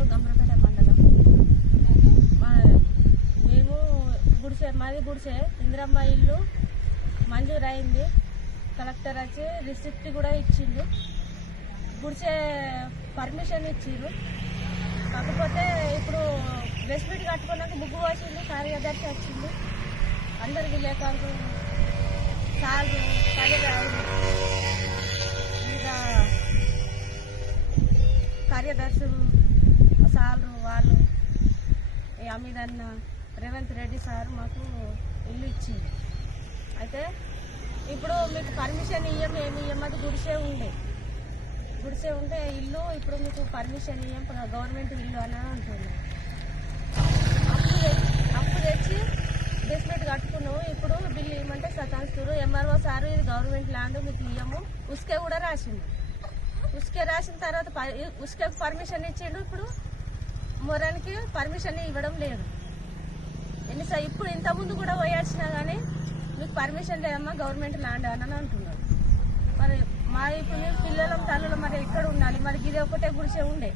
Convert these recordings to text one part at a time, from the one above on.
తాలూకాలో గంభరపేట మండలం. మా మేము గుడిసె మాది గుడిసె. ఇందిరమ్మ ఇల్లు మంజూరు అయింది. కలెక్టర్ వచ్చి రిసిప్ట్ కూడా ఇచ్చిండు. గుడిసె పర్మిషన్ ఇచ్చిండు. కాకపోతే ఇప్పుడు రెస్పెక్ట్ కట్టుకున్నాక ముగ్గు వచ్చింది కార్యదర్శి వచ్చింది అందరు విలేకరులు సార్లు కార్యదర్శి కార్యదర్శులు సార్లు వాళ్ళు ఈ అమీదన్న రేవంత్ రెడ్డి సార్ మాకు ఇల్లు ఇచ్చింది అయితే ఇప్పుడు మీకు పర్మిషన్ ఇయ్యం ఏమి ఇయ్యమది గుడిసే ఉండే. గుడిసే ఉంటే ఇల్లు ఇప్పుడు మీకు పర్మిషన్ ఇయ్యం గవర్నమెంట్ ఇల్లు అని అంటున్నారు. అప్పు అప్పు తెచ్చి బేస్మెంట్ కట్టుకున్నాము. ఇప్పుడు బిల్లు ఇవ్వమంటే సతాయిస్తారు ఎంఆర్ఓ సారు ఇది గవర్నమెంట్ ల్యాండ్ మీకు ఇయ్యము. ఉసుకే కూడా రాసిండు. ఉసుకే రాసిన తర్వాత ప- ఉసుకే పర్మిషన్ ఇచ్చిండు ఇప్పుడు. మొరానికి పర్మిషన్ ఇవ్వడం లేదు. ఎన్నిసార్లు ఇప్పుడు ఇంతకుముందు కూడా పోయాల్సినా కానీ మీకు పర్మిషన్ లేదమ్మా గవర్నమెంట్ ల్యాండ్ అని అంటున్నారు. మరి మా ఇప్పుడు మేము పిల్లలం తల్లులు మరి ఎక్కడ ఉండాలి? మరి ఇది ఒకటే గుడిసే ఉండే.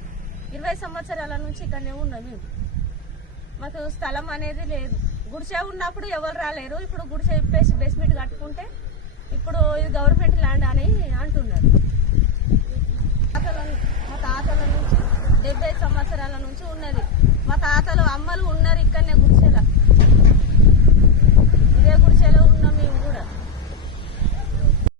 ఇరవై సంవత్సరాల నుంచి ఇక్కడనే ఉన్నాం మేము. మాకు స్థలం అనేది లేదు. గుడిసే ఉన్నప్పుడు ఎవరు రాలేరు. ఇప్పుడు గుడిసే ఇప్పేసి బేస్మెంట్ కట్టుకుంటే ఇప్పుడు ఇది గవర్నమెంట్ ల్యాండ్ అని అంటున్నారు. మా తాతల నుంచి డెబ్బై సంవత్సరాలు మా తాతలు అమ్మలు ఉన్నారు ఇక్కడనే గుడిసెల